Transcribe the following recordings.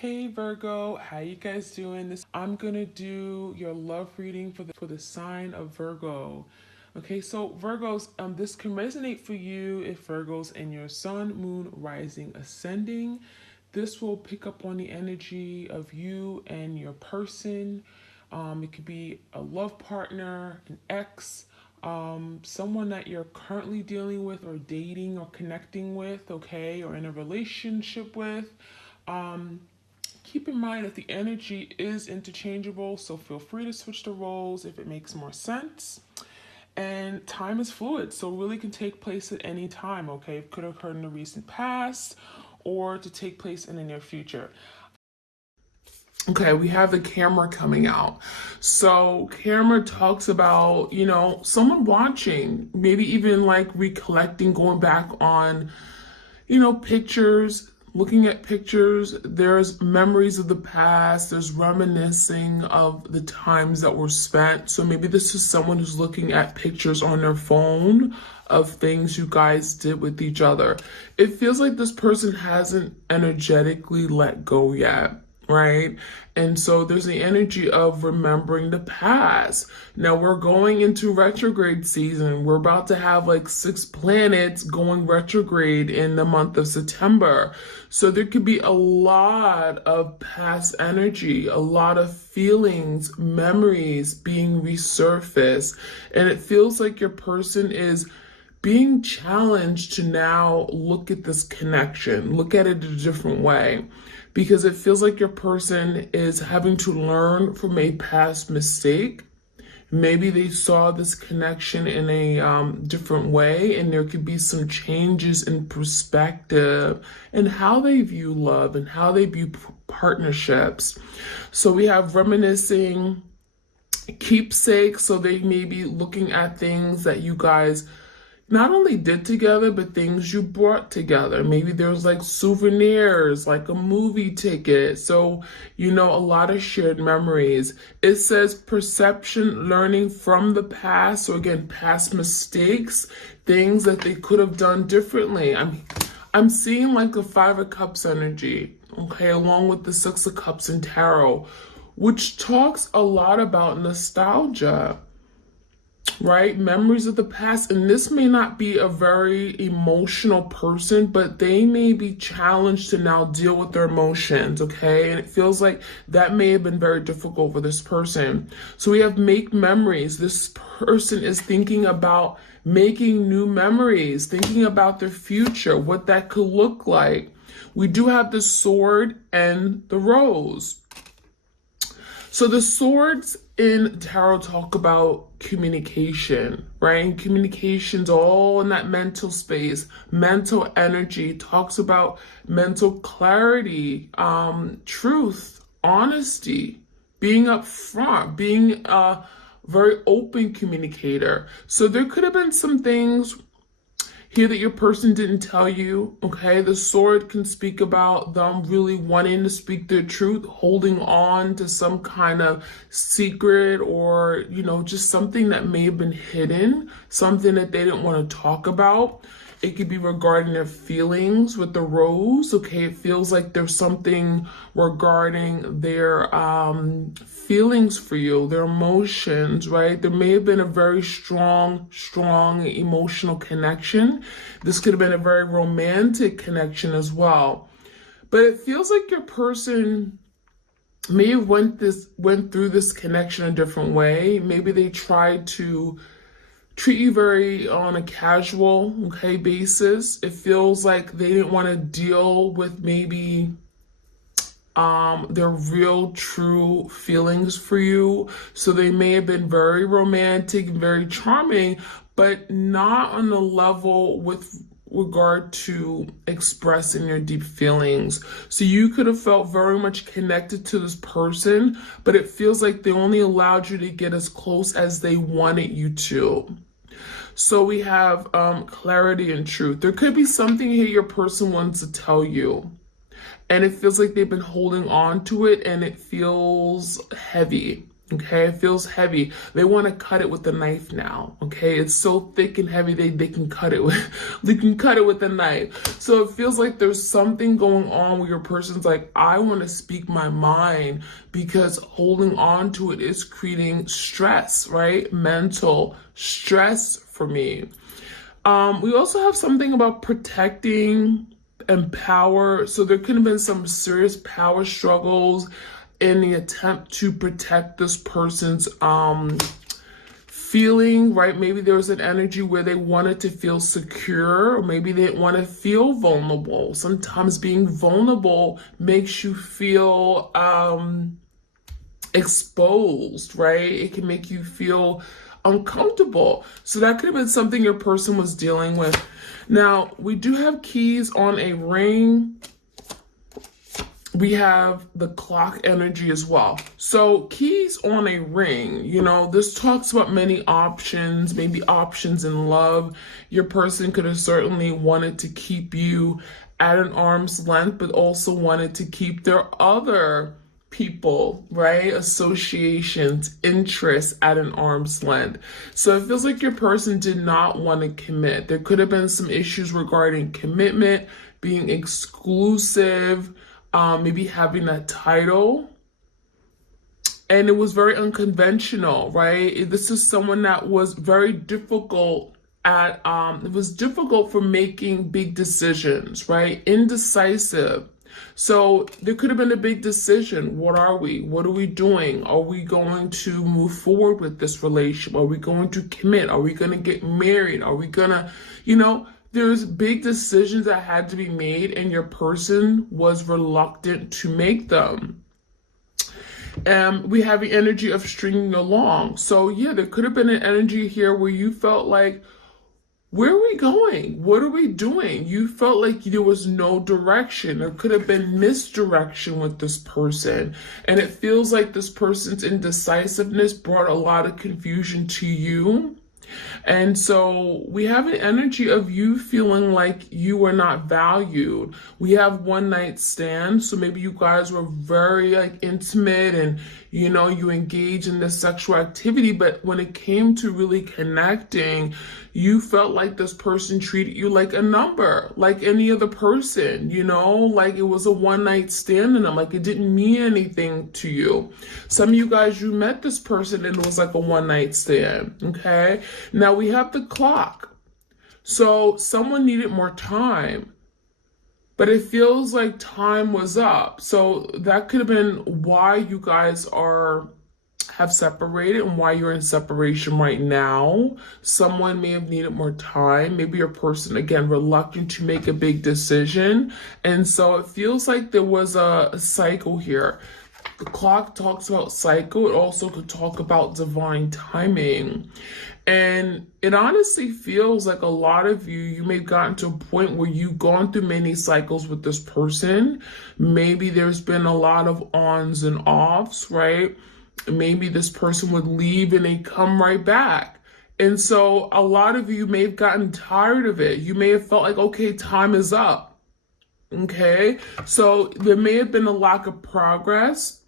Hey Virgo, how you guys doing? I'm gonna do your love reading for the sign of Virgo. Okay, so Virgos, this can resonate for you if Virgos in your sun, moon, rising, ascending. This will pick up on the energy of you and your person. It could be a love partner, an ex, someone that you're currently dealing with or dating or connecting with, okay, or in a relationship with. Um, Keep in mind that the energy is interchangeable, so feel free to switch the roles if it makes more sense. And time is fluid, so really can take place at any time, okay? It could occur in the recent past or to take place in the near future. Okay, we have the camera coming out. So camera talks about, someone watching, maybe even like recollecting, going back on, pictures, looking at pictures. There's memories of the past, there's reminiscing of the times that were spent. So maybe this is someone who's looking at pictures on their phone of things you guys did with each other. It feels like this person hasn't energetically let go yet, right? And so there's the energy of remembering the past. Now we're going into retrograde season. We're about to have like 6 planets going retrograde in the month of September. So there could be a lot of past energy, a lot of feelings, memories being resurfaced. And it feels like your person is being challenged to now look at this connection, look at it a different way, because it feels like your person is having to learn from a past mistake. Maybe they saw this connection in a different way, and there could be some changes in perspective and how they view love and how they view partnerships. So we have reminiscing, keepsakes. So they may be looking at things that you guys not only did together, but things you brought together. Maybe there's like souvenirs, like a movie ticket. So, a lot of shared memories. It says perception, learning from the past. So again, past mistakes, things that they could have done differently. I'm seeing like the 5 of Cups energy, okay, along with the 6 of Cups in tarot, which talks a lot about nostalgia, right? Memories of the past. And this may not be a very emotional person, but they may be challenged to now deal with their emotions, okay? And it feels like that may have been very difficult for this person. So we have make memories. This person is thinking about making new memories, thinking about their future, what that could look like. We do have the sword and the rose. So the swords in tarot talk about communication, right? And communication's all in that mental space. Mental energy talks about mental clarity, truth, honesty, being upfront, being a very open communicator. So there could have been some things here that your person didn't tell you, okay? The sword can speak about them really wanting to speak their truth, holding on to some kind of secret or, just something that may have been hidden, something that they didn't want to talk about. It could be regarding their feelings with the rose, okay? It feels like there's something regarding their feelings for you, their emotions, right? There may have been a very strong emotional connection. This could have been a very romantic connection as well. But it feels like your person may have went through this connection a different way. Maybe they tried to treat you very on a casual, okay, basis. It feels like they didn't want to deal with maybe their real true feelings for you. So they may have been very romantic and very charming, but not on the level with regard to expressing your deep feelings. So you could have felt very much connected to this person, but it feels like they only allowed you to get as close as they wanted you to. So we have clarity and truth. There could be something here your person wants to tell you, and it feels like they've been holding on to it and it feels heavy. Okay, it feels heavy. They want to cut it with a knife now. Okay, it's so thick and heavy they can cut it with they can cut it with a knife. So it feels like there's something going on where your person's like, I want to speak my mind, because holding on to it is creating stress, right? Mental stress for me. We also have something about protecting and power. So there could have been some serious power struggles in the attempt to protect this person's feeling, right? Maybe there was an energy where they wanted to feel secure, or maybe they didn't want to feel vulnerable. Sometimes being vulnerable makes you feel exposed, right? It can make you feel uncomfortable. So that could have been something your person was dealing with. Now, we do have keys on a ring. We have the clock energy as well. So keys on a ring, you know, this talks about many options, maybe options in love. Your person could have certainly wanted to keep you at an arm's length, but also wanted to keep their other people, right? Associations, interests at an arm's length. So it feels like your person did not want to commit. There could have been some issues regarding commitment, being exclusive, maybe having that title. And it was very unconventional, right? This is someone that was very difficult at, it was difficult for making big decisions, right? Indecisive. So there could have been a big decision. What are we? What are we doing? Are we going to move forward with this relationship? Are we going to commit? Are we going to get married? Are we going to, you know, there's big decisions that had to be made, and your person was reluctant to make them. We have the energy of stringing along. So yeah, there could have been an energy here where you felt like, where are we going? What are we doing? You felt like there was no direction. There could have been misdirection with this person. And it feels like this person's indecisiveness brought a lot of confusion to you. And so we have an energy of you feeling like you were not valued. We have one night stand. So maybe you guys were very like intimate and, you know, you engage in this sexual activity. But when it came to really connecting, you felt like this person treated you like a number, like any other person, you know, like it was a one night stand and like it didn't mean anything to you. Some of you guys, you met this person and it was like a one night stand. Okay. Now we have the clock. So someone needed more time, but it feels like time was up. So that could have been why you guys have separated and why you're in separation right now. Someone may have needed more time. Maybe your person, again, reluctant to make a big decision. And so it feels like there was a cycle here. The clock talks about cycle. It also could talk about divine timing. And it honestly feels like a lot of you may have gotten to a point where you've gone through many cycles with this person. Maybe there's been a lot of ons and offs, right? Maybe this person would leave and they come right back. And so a lot of you may have gotten tired of it. You may have felt like, okay, time is up. Okay. So there may have been a lack of progress.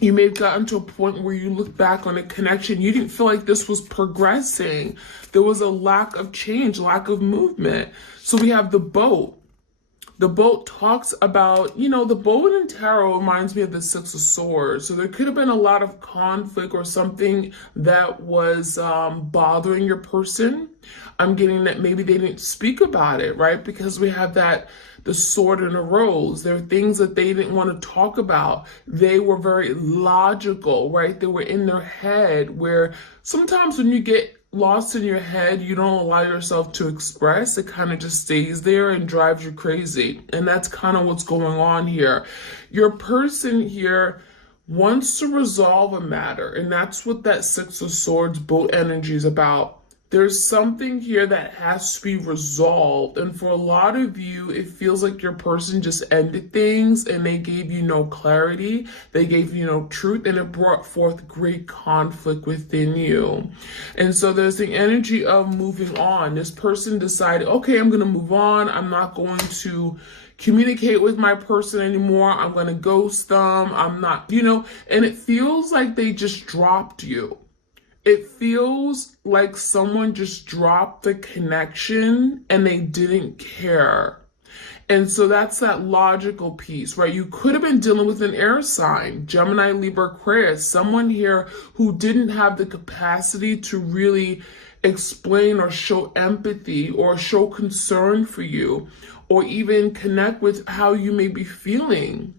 You may have gotten to a point where you look back on a connection. You didn't feel like this was progressing. There was a lack of change, lack of movement. So we have the boat. The boat talks about, you know, the boat in tarot reminds me of the Six of Swords. So there could have been a lot of conflict or something that was bothering your person. I'm getting that maybe they didn't speak about it, right? Because we have the sword and the rose. There are things that they didn't want to talk about. They were very logical, right? They were in their head, where sometimes when you get lost in your head, you don't allow yourself to express. It kind of just stays there and drives you crazy. And that's kind of what's going on here. Your person here wants to resolve a matter, and that's what that Six of Swords boat energy is about. There's something here that has to be resolved. And for a lot of you, it feels like your person just ended things and they gave you no clarity. They gave you no truth, and it brought forth great conflict within you. And so there's the energy of moving on. This person decided, okay, I'm going to move on. I'm not going to communicate with my person anymore. I'm going to ghost them. I'm not, and it feels like they just dropped you. It feels like someone just dropped the connection and they didn't care. And so that's that logical piece, right? You could have been dealing with an air sign, Gemini, Libra, Aquarius, someone here who didn't have the capacity to really explain or show empathy or show concern for you or even connect with how you may be feeling.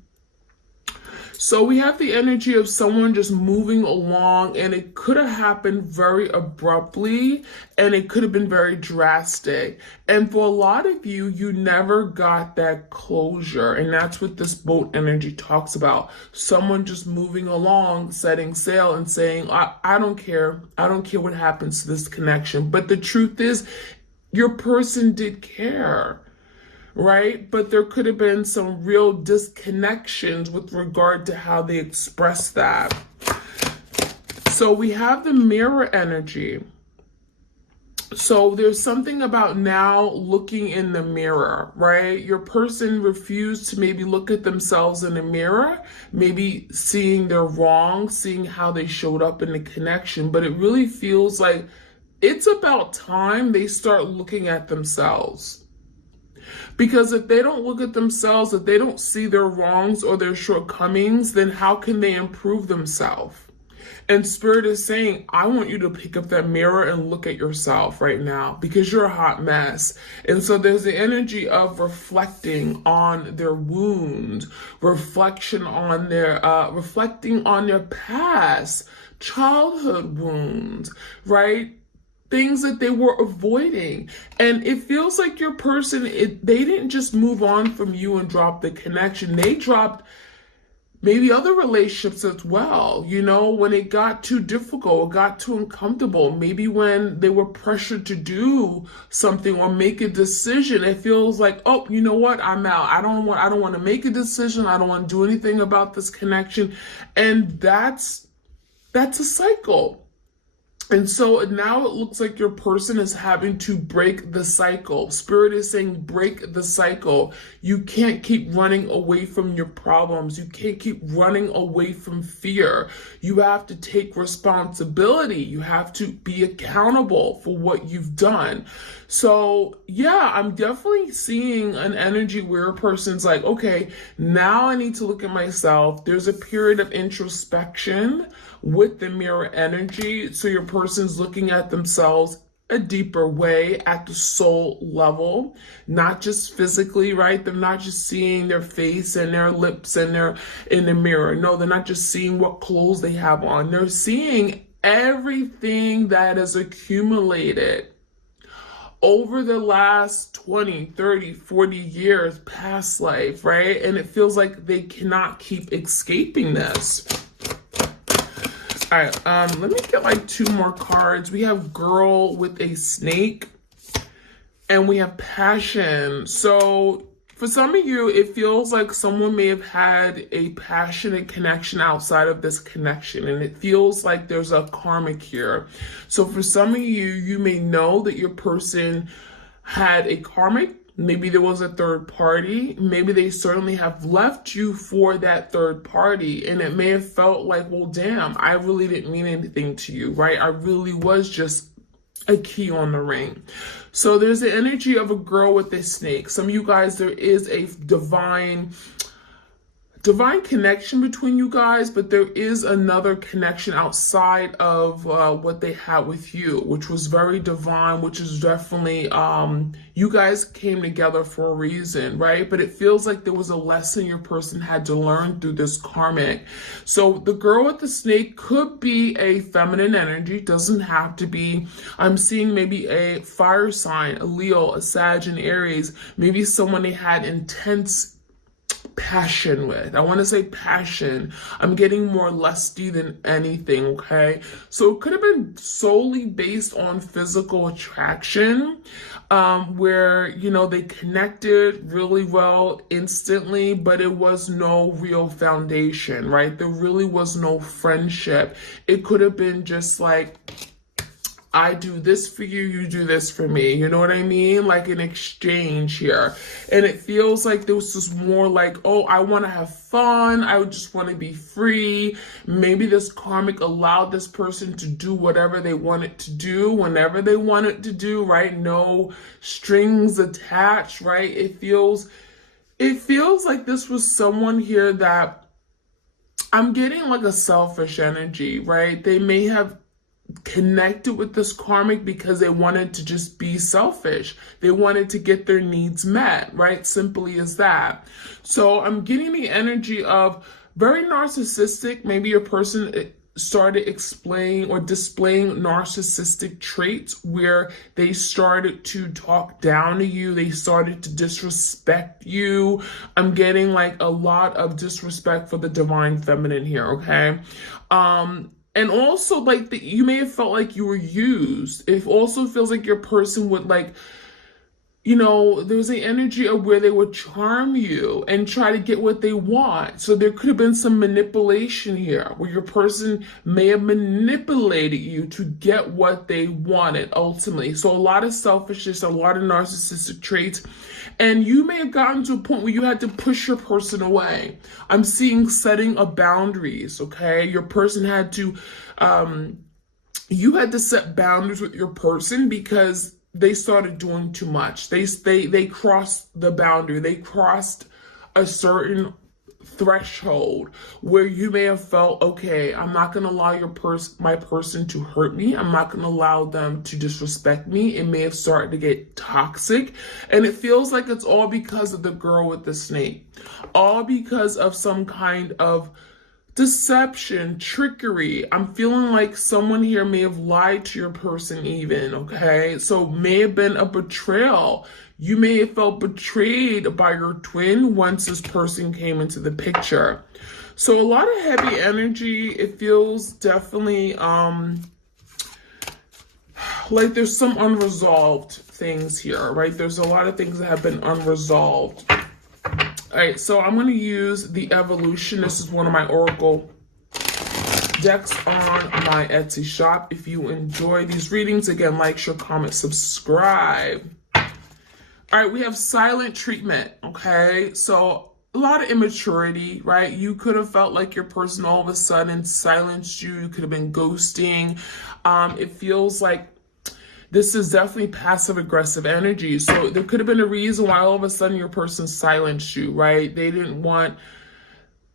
So we have the energy of someone just moving along, and it could have happened very abruptly and it could have been very drastic. And for a lot of you, you never got that closure. And that's what this boat energy talks about. Someone just moving along, setting sail and saying, I don't care. I don't care what happens to this connection. But the truth is, your person did care. Right? But there could have been some real disconnections with regard to how they express that. So we have the mirror energy. So there's something about now looking in the mirror, right? Your person refused to maybe look at themselves in the mirror, maybe seeing their wrongs, seeing how they showed up in the connection. But it really feels like it's about time they start looking at themselves. Because if they don't look at themselves, if they don't see their wrongs or their shortcomings, then how can they improve themselves? And Spirit is saying, I want you to pick up that mirror and look at yourself right now because you're a hot mess. And so there's the energy of reflecting on their wounds, reflecting on their past childhood wounds, right? Things that they were avoiding. And it feels like your person, they didn't just move on from you and drop the connection. They dropped maybe other relationships as well. When it got too difficult, got too uncomfortable, maybe when they were pressured to do something or make a decision, it feels like, oh, you know what? I'm out. I don't want to make a decision. I don't want to do anything about this connection. And that's a cycle. And so now it looks like your person is having to break the cycle. Spirit is saying, break the cycle. You can't keep running away from your problems. You can't keep running away from fear. You have to take responsibility. You have to be accountable for what you've done. So yeah, I'm definitely seeing an energy where a person's like, okay, now I need to look at myself. There's a period of introspection with the mirror energy. So your person's looking at themselves a deeper way at the soul level, not just physically, right? They're not just seeing their face and their lips and they're in the mirror. No, they're not just seeing what clothes they have on. They're seeing everything that is accumulated over the last 20, 30, 40 years past life, right? And it feels like they cannot keep escaping this. All right, let me get like 2 more cards. We have girl with a snake and we have passion. So for some of you, it feels like someone may have had a passionate connection outside of this connection, and it feels like there's a karmic here. So for some of you, you may know that your person had a karmic. Maybe there was a third party. Maybe they certainly have left you for that third party. And it may have felt like, well, damn, I really didn't mean anything to you, right? I really was just a key on the ring. So there's the energy of a girl with a snake. Some of you guys, there is a divine connection between you guys, but there is another connection outside of what they had with you, which was very divine, which is definitely, you guys came together for a reason, right? But it feels like there was a lesson your person had to learn through this karmic. So the girl with the snake could be a feminine energy, doesn't have to be. I'm seeing maybe a fire sign, a Leo, a Sag, and Aries, maybe someone they had intense passion with. I want to say passion. I'm getting more lusty than anything, okay? So it could have been solely based on physical attraction, where, they connected really well instantly, but it was no real foundation, right? There really was no friendship. It could have been just like I do this for you, you do this for me. You know what I mean? Like an exchange here. And it feels like this is more like, oh, I want to have fun. I just want to be free. Maybe this karmic allowed this person to do whatever they wanted to do, whenever they wanted to do, right? No strings attached, right? It feels like this was someone here that I'm getting like a selfish energy, right? They may have connected with this karmic because they wanted to just be selfish. They wanted to get their needs met, right? Simply as that. So I'm getting the energy of very narcissistic. Maybe your person started explaining or displaying narcissistic traits where they started to talk down to you. They started to disrespect you. I'm getting like a lot of disrespect for the divine feminine here, okay? And also, like, you may have felt like you were used. It also feels like your person would, like, you know, there was an energy of where they would charm you and try to get what they want. So there could have been some manipulation here where your person may have manipulated you to get what they wanted ultimately. So a lot of selfishness, a lot of narcissistic traits. And you may have gotten to a point where you had to push your person away. I'm seeing setting of boundaries, okay? Your person had to, you had to set boundaries with your person because they started doing too much. They crossed the boundary. They crossed a certain threshold where you may have felt, okay, I'm not going to allow my person to hurt me. I'm not going to allow them to disrespect me. It may have started to get toxic. And it feels like it's all because of the girl with the snake. All because of some kind of deception, trickery. I'm feeling like someone here may have lied to your person even, okay? So may have been a betrayal. You may have felt betrayed by your twin once this person came into the picture. So a lot of heavy energy. It feels definitely like there's some unresolved things here, right? There's a lot of things that have been unresolved. All right, so I'm going to use the Evolution. This is one of my Oracle decks on my Etsy shop. If you enjoy these readings, again, like, share, comment, subscribe. All right, we have Silent Treatment, okay? So a lot of immaturity, right? You could have felt like your person all of a sudden silenced you. You could have been ghosting. It feels like this is definitely passive-aggressive energy. So there could have been a reason why all of a sudden your person silenced you, right? They didn't want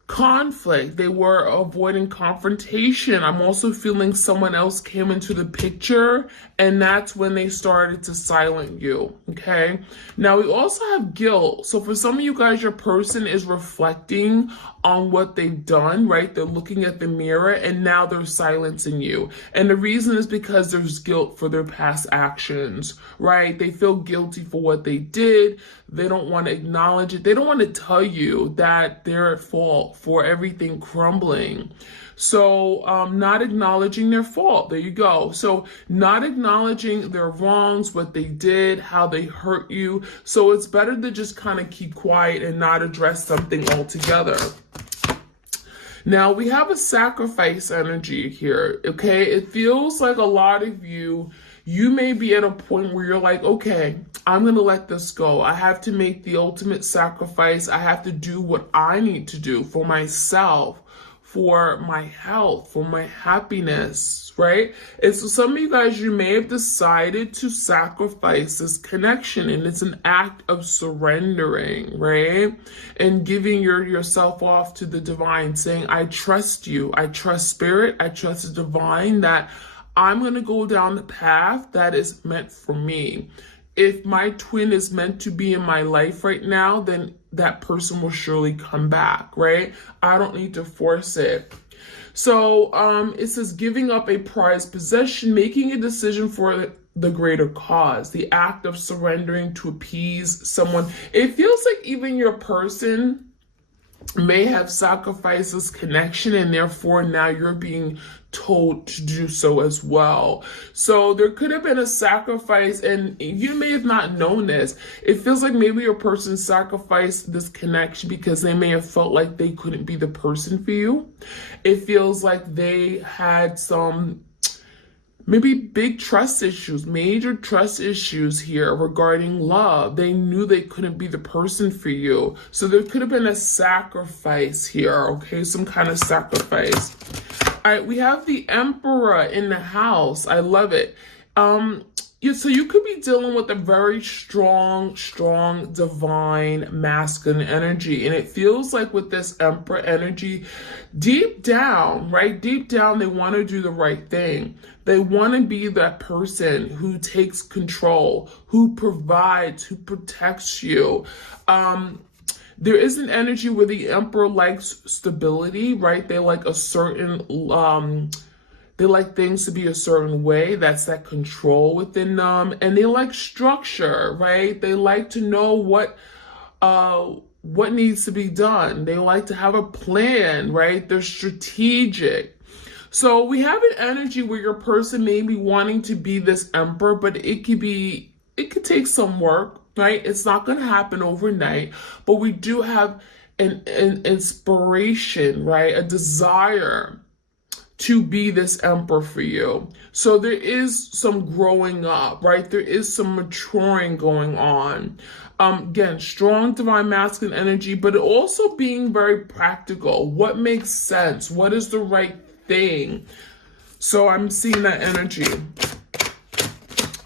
conflict. They were avoiding confrontation. I'm also feeling someone else came into the picture, and that's when they started to silence you, okay? Now, we also have guilt. So for some of you guys, your person is reflecting on what they've done, right? They're looking at the mirror, and now they're silencing you. And the reason is because there's guilt for their past actions, right? They feel guilty for what they did. They don't want to acknowledge it. They don't want to tell you that they're at fault for everything crumbling. So not acknowledging their fault. There you go. So not acknowledging their wrongs, what they did, how they hurt you. So it's better to just kind of keep quiet and not address something altogether. Now we have a sacrifice energy here, okay? It feels like a lot of you may be at a point where you're like, okay, I'm going to let this go. I have to make the ultimate sacrifice. I have to do what I need to do for myself, for my health, for my happiness, right? And so some of you guys, you may have decided to sacrifice this connection, and it's an act of surrendering, right? And giving yourself off to the divine, saying, I trust you. I trust spirit. I trust the divine that I'm going to go down the path that is meant for me. If my twin is meant to be in my life right now, then that person will surely come back, right? I don't need to force it. So it says giving up a prized possession, making a decision for the greater cause, the act of surrendering to appease someone. It feels like even your person may have sacrificed this connection, and therefore now you're being told to do so as well. So there could have been a sacrifice, and you may have not known this. It feels like maybe your person sacrificed this connection because they may have felt like they couldn't be the person for you. It feels like they had some Maybe big trust issues, major trust issues here regarding love. They knew they couldn't be the person for you. So there could have been a sacrifice here, okay? Some kind of sacrifice. All right, we have the Emperor in the house. I love it. Yeah, so you could be dealing with a very strong, divine, masculine energy. And it feels like with this Emperor energy, deep down, right? Deep down, they want to do the right thing. They want to be that person who takes control, who provides, who protects you. There is an energy where the Emperor likes stability, right? They like a certain, they like things to be a certain way. That's that control within them. And they like structure, right? They like to know what needs to be done. They like to have a plan, right? They're strategic. So we have an energy where your person may be wanting to be this Emperor, but it could take some work, right? It's not going to happen overnight, but we do have an inspiration, right? A desire to be this Emperor for you. So there is some growing up, right? There is some maturing going on. Again, strong divine masculine energy, but also being very practical. What makes sense? What is the right thing? So I'm seeing that energy.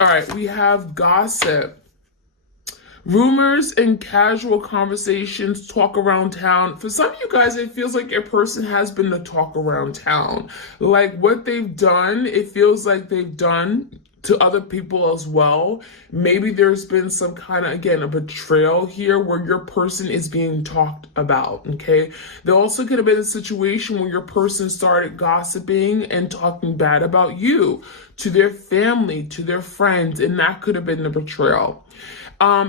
All right, we have gossip. Rumors and casual conversations, talk around town. For some of you guys, it feels like your person has been the talk around town. Like what they've done, it feels like they've done to other people as well. Maybe there's been some kind of, again, a betrayal here where your person is being talked about, okay? There also could have been a situation where your person started gossiping and talking bad about you to their family, to their friends, and that could have been the betrayal.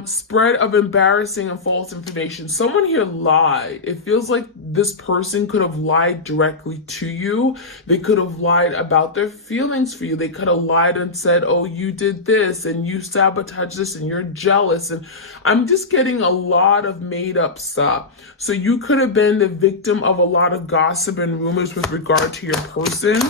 Spread of embarrassing and false information. Someone here lied. It feels like this person could have lied directly to you. They could have lied about their feelings for you. They could have lied and said, oh, you did this and you sabotaged this and you're jealous. And I'm just getting a lot of made up stuff. So you could have been the victim of a lot of gossip and rumors with regard to your person.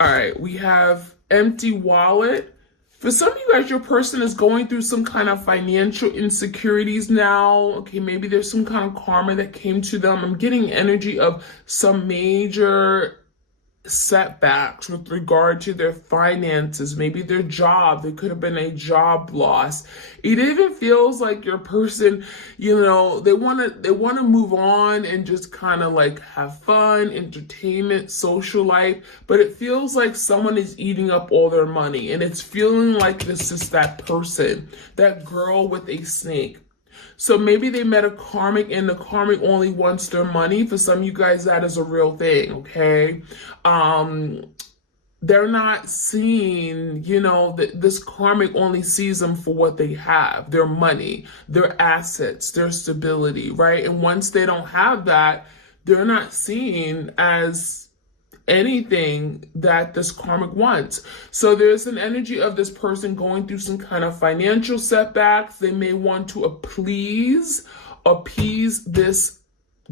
All right, we have empty wallet. For some of you guys, your person is going through some kind of financial insecurities now. Okay, maybe there's some kind of karma that came to them. I'm getting energy of some major setbacks with regard to their finances, maybe their job. There could have been a job loss. It even feels like your person, you know, they want to move on and just kind of like have fun, entertainment, social life, but it feels like someone is eating up all their money, and it's feeling like this is that person, that girl with a snake. So maybe they met a karmic and the karmic only wants their money. For some of you guys, that is a real thing, okay? They're not seeing, you know, this karmic only sees them for what they have, their money, their assets, their stability, right? And once they don't have that, they're not seen as anything that this karmic wants. So there's an energy of this person going through some kind of financial setbacks. They may want to appease this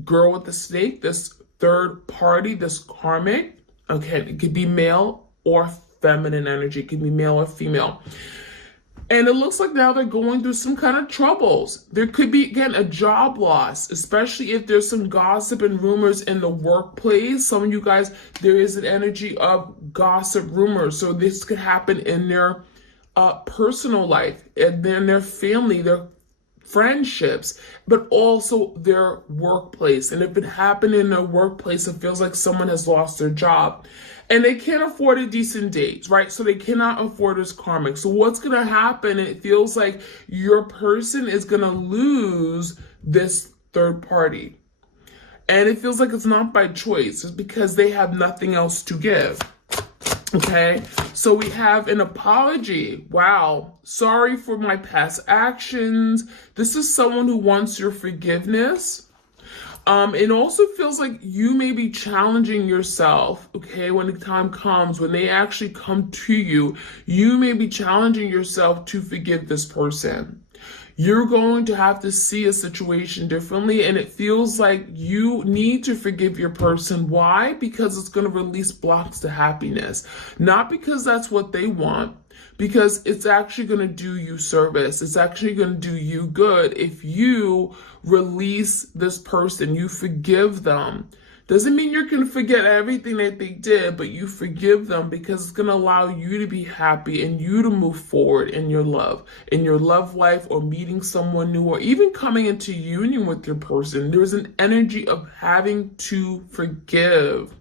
girl with the snake, this third party, this karmic. Okay, it could be male or feminine energy. It could be male or female. And it looks like now they're going through some kind of troubles. There could be, again, a job loss, especially if there's some gossip and rumors in the workplace. Some of you guys, there is an energy of gossip rumors. So this could happen in their personal life, and then their family, their friendships, but also their workplace. And if it happened in their workplace, it feels like someone has lost their job. And they can't afford a decent date, right? So they cannot afford this karmic. So what's going to happen, it feels like your person is going to lose this third party. And it feels like it's not by choice. It's because they have nothing else to give. Okay, so we have an apology. Wow, sorry for my past actions. This is someone who wants your forgiveness. It also feels like you may be challenging yourself, okay, when the time comes, when they actually come to you, you may be challenging yourself to forgive this person. You're going to have to see a situation differently, and it feels like you need to forgive your person. Why? Because it's going to release blocks to happiness. Not because that's what they want, because it's actually going to do you service. It's actually going to do you good if you release this person, you forgive them. Doesn't mean you're going to forget everything that they did, but you forgive them because it's going to allow you to be happy and you to move forward in your love life, or meeting someone new, or even coming into union with your person. There's an energy of having to forgive.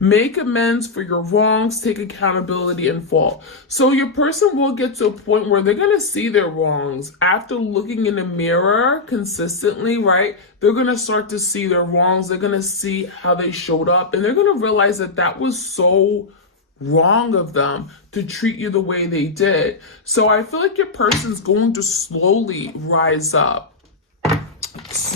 Make amends for your wrongs, take accountability and fault. So your person will get to a point where they're going to see their wrongs. After looking in the mirror consistently, right? They're going to start to see their wrongs. They're going to see how they showed up, and they're going to realize that that was so wrong of them to treat you the way they did. So I feel like your person's going to slowly rise up.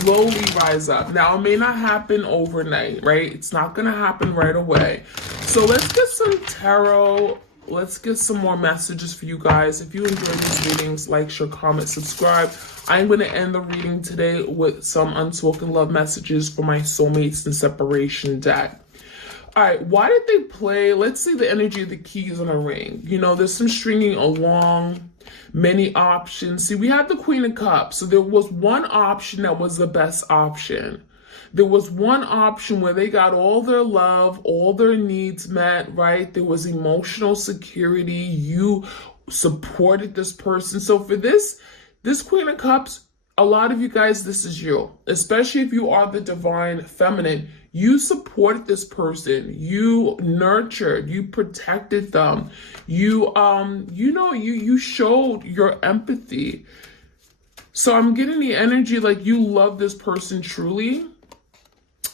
Now, it may not happen overnight, right? It's not going to happen right away. So let's get some tarot. Let's get some more messages for you guys. If you enjoy these readings, like, share, comment, subscribe. I'm going to end the reading today with some unspoken love messages for my soulmates and separation deck. All right, why did they play? Let's see the energy of the keys on a ring. You know, there's some stringing along, many options. See, we have the Queen of Cups. So there was one option that was the best option. There was one option where they got all their love, all their needs met, right? There was emotional security. You supported this person. So for this Queen of Cups, a lot of you guys, this is you, especially if you are the divine feminine. You supported this person. You nurtured. You protected them. You showed your empathy. So I'm getting the energy like you love this person truly.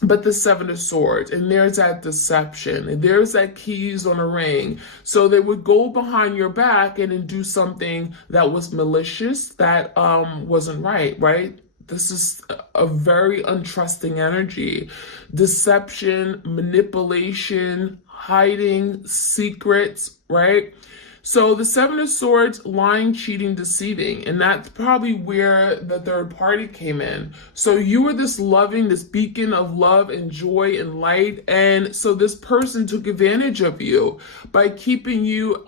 But the Seven of Swords, and there's that deception, and there's that keys on a ring. So they would go behind your back and then do something that was malicious, that wasn't right? This is a very untrusting energy. Deception, manipulation, hiding, secrets, right? So the Seven of Swords, lying, cheating, deceiving. And that's probably where the third party came in. So you were this loving, this beacon of love and joy and light. And so this person took advantage of you by keeping you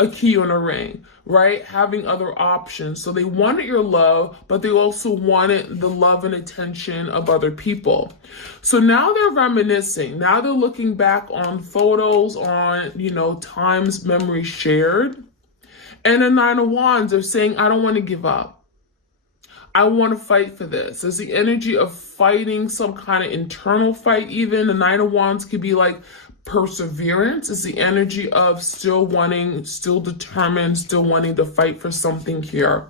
a key on a ring, right? Having other options. So they wanted your love, but they also wanted the love and attention of other people. So now they're reminiscing. Now they're looking back on photos, on, times, memories shared. And the Nine of Wands, they're saying, I don't want to give up. I want to fight for this. There's the energy of fighting, some kind of internal fight even. The Nine of Wands could be like perseverance. Is the energy of still wanting, still determined, still wanting to fight for something here.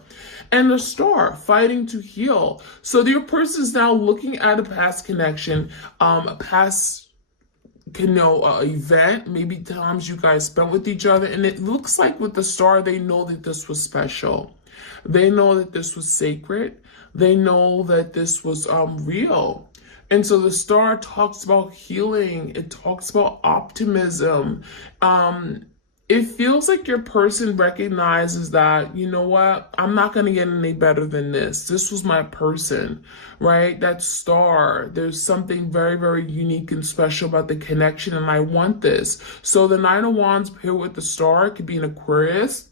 And the Star, fighting to heal. So your person is now looking at a past connection, a past event, maybe times you guys spent with each other. And it looks like with the Star, they know that this was special. They know that this was sacred. They know that this was real. And so the Star talks about healing. It talks about optimism. It feels like your person recognizes that, you know what, I'm not going to get any better than this. This was my person, right? That Star, there's something very, very unique and special about the connection, and I want this. So the Nine of Wands paired with the Star, it could be an Aquarius.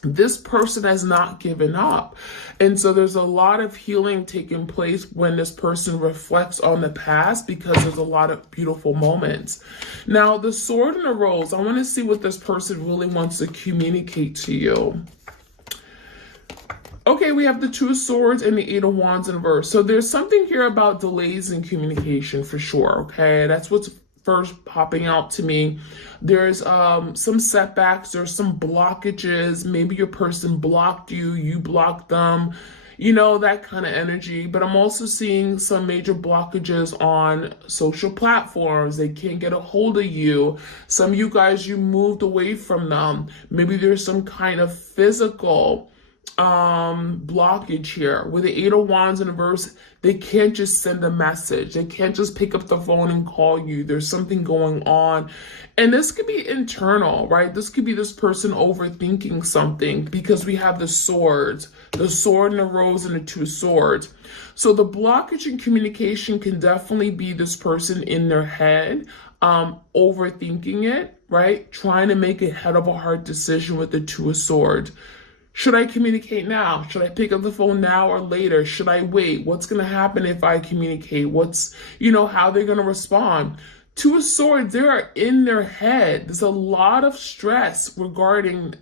This person has not given up. And so there's a lot of healing taking place when this person reflects on the past, because there's a lot of beautiful moments. Now, the Sword and the Rose, I want to see what this person really wants to communicate to you. Okay, we have the Two of Swords and the Eight of Wands in reverse. So there's something here about delays in communication for sure, okay? That's what's first popping out to me. There's some setbacks, there's some blockages. Maybe your person blocked you, you blocked them, that kind of energy. But I'm also seeing some major blockages on social platforms. They can't get a hold of you. Some of you guys, you moved away from them. Maybe there's some kind of physical blockage here. With the Eight of Wands in reverse, they can't just send a message. They can't just pick up the phone and call you. There's something going on. And this could be internal, right? This could be this person overthinking something, because we have the swords, the sword and the rose and the two swords. So the blockage in communication can definitely be this person in their head, overthinking it, right? Trying to make a head of a heart decision with the Two of Swords. Should I communicate now? Should I pick up the phone now or later? Should I wait? What's going to happen if I communicate? What's, how they're going to respond? Two of Swords, they are in their head. There's a lot of stress regarding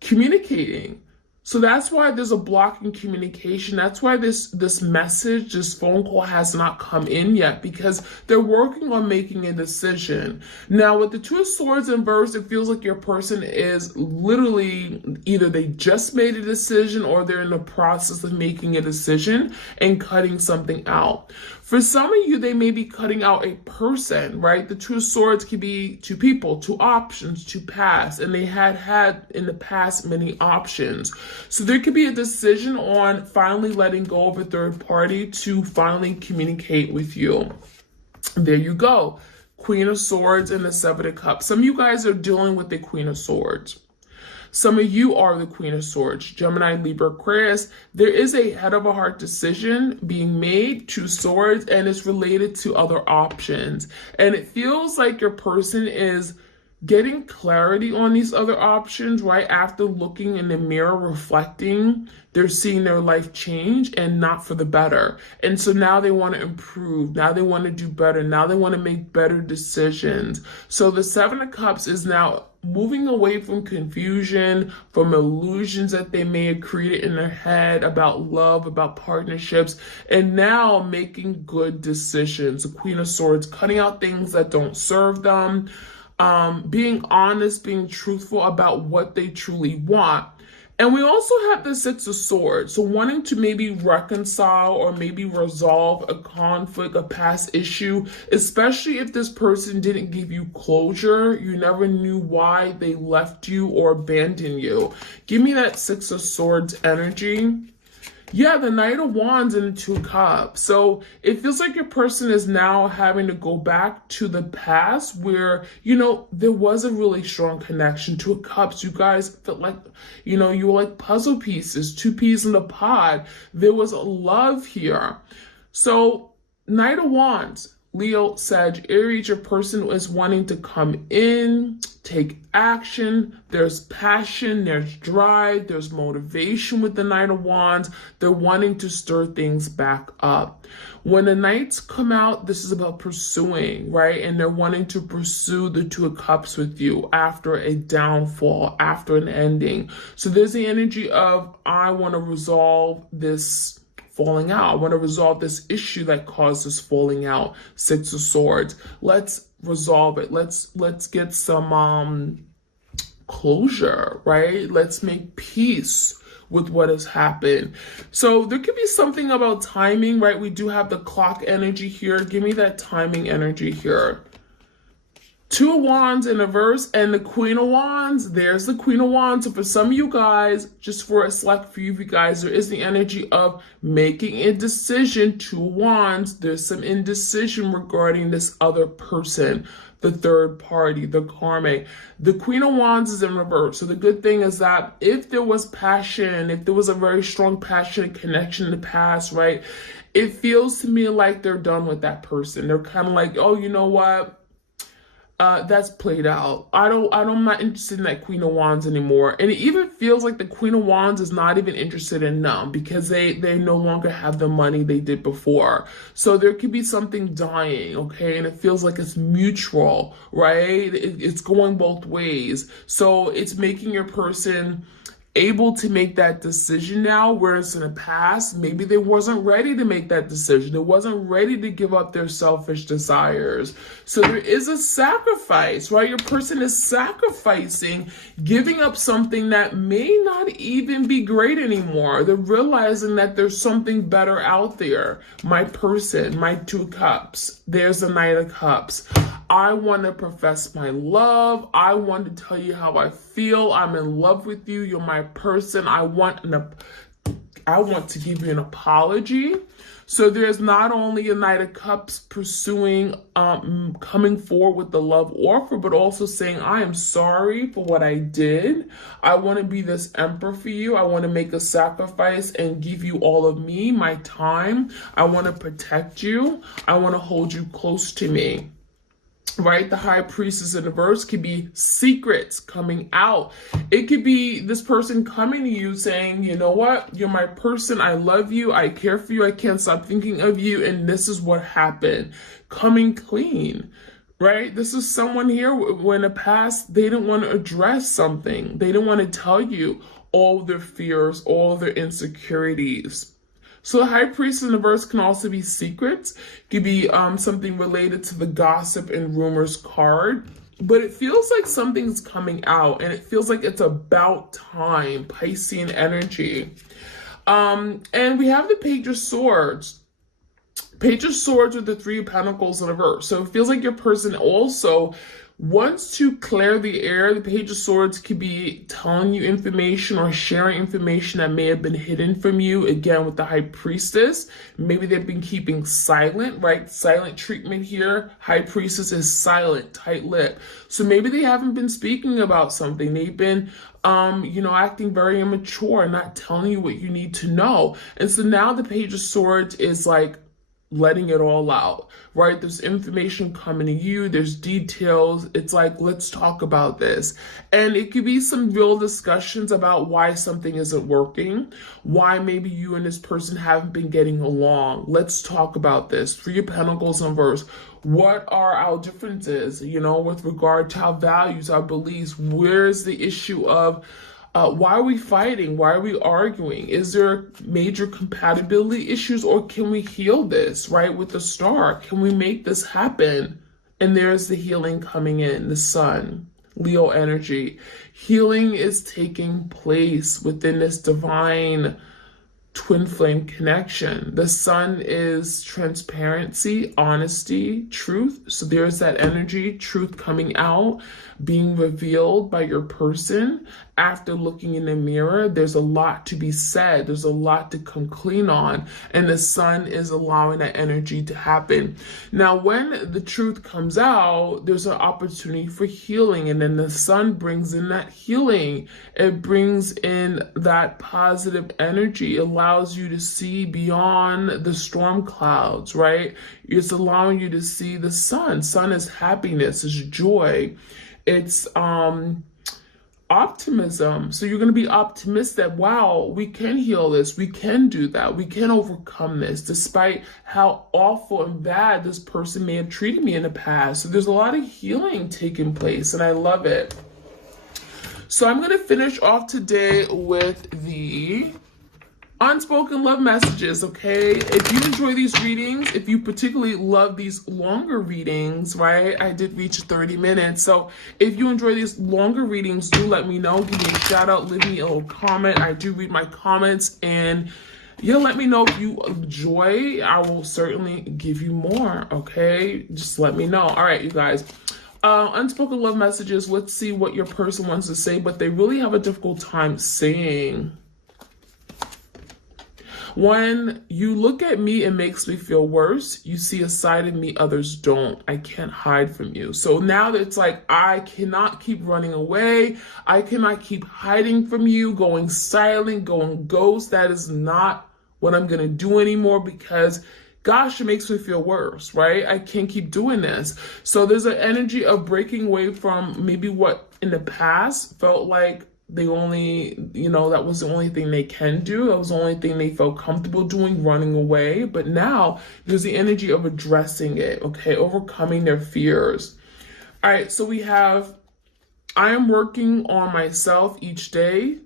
communicating. So that's why there's a block in communication. That's why this message, this phone call has not come in yet, because they're working on making a decision. Now, with the Two of Swords in reverse, it feels like your person is literally either they just made a decision or they're in the process of making a decision and cutting something out. For some of you, they may be cutting out a person, right? The Two of Swords could be two people, two options, two paths, and they had in the past many options. So there could be a decision on finally letting go of a third party to finally communicate with you. There you go. Queen of Swords and the Seven of Cups. Some of you guys are dealing with the Queen of Swords. Some of you are the Queen of Swords, Gemini, Libra, Aquarius. There is a head of a heart decision being made, Two Swords, and it's related to other options. And it feels like your person is getting clarity on these other options, right? After looking in the mirror, reflecting, they're seeing their life change and not for the better. And so now they want to improve. Now they want to do better. Now they want to make better decisions. So the Seven of Cups is now moving away from confusion, from illusions that they may have created in their head about love, about partnerships, and now making good decisions. The Queen of Swords, cutting out things that don't serve them, being honest, being truthful about what they truly want. And we also have the Six of Swords. So wanting to maybe reconcile or maybe resolve a conflict, a past issue, especially if this person didn't give you closure. You never knew why they left you or abandoned you. Give me that Six of Swords energy. Yeah, the Knight of Wands and the Two of Cups. So it feels like your person is now having to go back to the past where, there was a really strong connection. Two of Cups, you guys felt like, you were like puzzle pieces, two peas in a pod. There was a love here. So Knight of Wands, Leo, Sag, Aries, your person is wanting to come in, take action. There's passion, there's drive, there's motivation with the Knight of Wands. They're wanting to stir things back up. When the Knights come out, this is about pursuing, right? And they're wanting to pursue the Two of Cups with you after a downfall, after an ending. So there's the energy of, I want to resolve this falling out. I want to resolve this issue that caused this falling out. Six of Swords. Let's resolve it. Let's get some closure, right? Let's make peace with what has happened. So there could be something about timing, right? We do have the clock energy here. Give me that timing energy here. Two of Wands in reverse and the Queen of Wands. There's the Queen of Wands. So for some of you guys, just for a select few of you guys, there is the energy of making a decision. Two of Wands. There's some indecision regarding this other person, the third party, the karmic. The Queen of Wands is in reverse. So the good thing is that if there was passion, if there was a very strong passionate connection in the past, right? It feels to me like they're done with that person. They're kind of like, oh, you know what? That's played out. I'm not interested in that Queen of Wands anymore. And it even feels like the Queen of Wands is not even interested in them because they no longer have the money they did before. So there could be something dying, okay? And it feels like it's mutual, right? It's going both ways. So it's making your person able to make that decision now, whereas in the past, maybe they wasn't ready to make that decision. They wasn't ready to give up their selfish desires. So there is a sacrifice, right? Your person is sacrificing, giving up something that may not even be great anymore. They're realizing that there's something better out there. My person, my Two Cups. There's the Knight of Cups. I want to profess my love. I want to tell you how I feel. feel I'm in love with you. You're my person. I want to give you an apology. So there's not only a Knight of Cups pursuing, coming forward with the love offer, but also saying, I am sorry for what I did. I want to be this emperor for you. I want to make a sacrifice and give you all of me, my time. I want to protect you. I want to hold you close to me. Right? The High Priestess in the verse could be secrets coming out. It could be this person coming to you saying, you know what? You're my person. I love you. I care for you. I can't stop thinking of you. And this is what happened. Coming clean. Right? This is someone here when in the past, they didn't want to address something. They didn't want to tell you all their fears, all their insecurities. So the High Priest in the verse can also be secrets. It could be something related to the gossip and rumors card. But it feels like something's coming out, and it feels like it's about time, Piscean energy. And we have the Page of Swords. Page of Swords with the Three of Pentacles in the verse. So it feels like your person also wants to clear the air. The Page of Swords could be telling you information or sharing information that may have been hidden from you. Again, with the High Priestess, maybe they've been keeping silent, right? Silent treatment here. High Priestess is silent, tight lip. So maybe they haven't been speaking about something. They've been, acting very immature and not telling you what you need to know. And so now the Page of Swords is like, letting it all out, right? There's information coming to you. There's details. It's like, let's talk about this. And it could be some real discussions about why something isn't working, why maybe you and this person haven't been getting along. Let's talk about this. Three of Pentacles in verse. What are our differences, with regard to our values, our beliefs? Where's the issue of why are we fighting? Why are we arguing? Is there major compatibility issues, or can we heal this, right? With the Star, can we make this happen? And there's the healing coming in, the Sun, Leo energy. Healing is taking place within this divine twin flame connection. The Sun is transparency, honesty, truth. So there's that energy, truth coming out, being revealed by your person. After looking in the mirror, there's a lot to be said. There's a lot to come clean on. And the Sun is allowing that energy to happen. Now, when the truth comes out, there's an opportunity for healing. And then the Sun brings in that healing. It brings in that positive energy. It allows you to see beyond the storm clouds, right? It's allowing you to see the Sun. Sun is happiness, is joy. It's optimism. So you're going to be optimistic. Wow, we can heal this. We can do that. We can overcome this despite how awful and bad this person may have treated me in the past. So there's a lot of healing taking place, and I love it. So I'm going to finish off today with the unspoken love messages, okay? If you enjoy these readings, if you particularly love these longer readings, right? I did reach 30 minutes. So if you enjoy these longer readings, do let me know. Give me a shout out, leave me a little comment. I do read my comments, and yeah, let me know if you enjoy. I will certainly give you more, okay? Just let me know. All right, you guys. Unspoken love messages. Let's see what your person wants to say, but they really have a difficult time saying. When you look at me, it makes me feel worse. You see a side of me others don't. I can't hide from you. So now it's like, I cannot keep running away. I cannot keep hiding from you, going silent, going ghost. That is not what I'm going to do anymore, because gosh, it makes me feel worse, right? I can't keep doing this. So there's an energy of breaking away from maybe what in the past felt like they only, that was the only thing they can do. That was the only thing they felt comfortable doing, running away. But now there's the energy of addressing it, okay? Overcoming their fears. All right, so we have, I am working on myself each day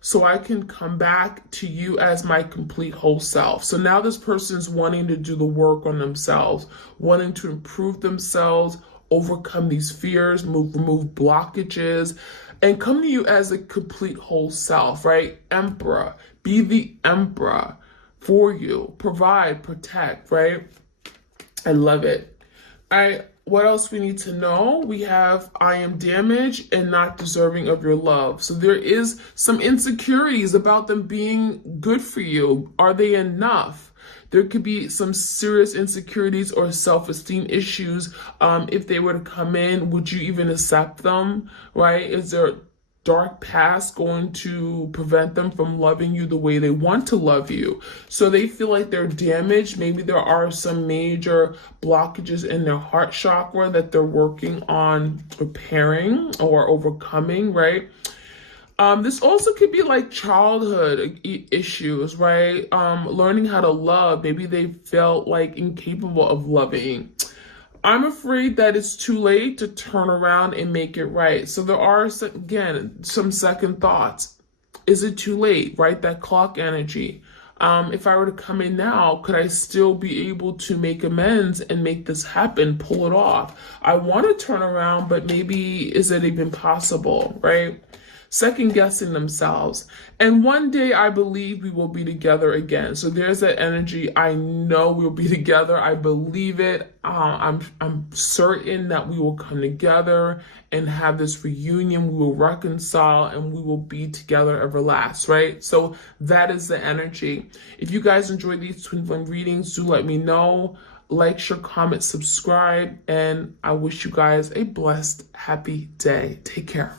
so I can come back to you as my complete whole self. So now this person's wanting to do the work on themselves, wanting to improve themselves, overcome these fears, remove blockages, and come to you as a complete whole self, right? Emperor, be the emperor for you, provide, protect, right? I love it. What else we need to know? We have I am damaged and not deserving of your love. So there is some insecurities about them being good for you. Are they enough? There could be some serious insecurities or self-esteem issues. If they were to come in, would you even accept them, right? Is there dark past going to prevent them from loving you the way they want to love you? So they feel like they're damaged. Maybe there are some major blockages in their heart chakra that they're working on repairing or overcoming, right? This also could be like childhood issues, right? Learning how to love. Maybe they felt like incapable of loving. I'm afraid that it's too late to turn around and make it right. So there are, again, some second thoughts. Is it too late, right? That clock energy. If I were to come in now, could I still be able to make amends and make this happen, pull it off? I want to turn around, but maybe is it even possible, right? Second guessing themselves. And one day I believe we will be together again. So there's that energy. I know we'll be together. I believe it. I'm certain that we will come together and have this reunion. We will reconcile and we will be together everlast, right? So that is the energy. If you guys enjoyed these twin flame readings, do let me know. Like, share, comment, subscribe, and I wish you guys a blessed, happy day. Take care.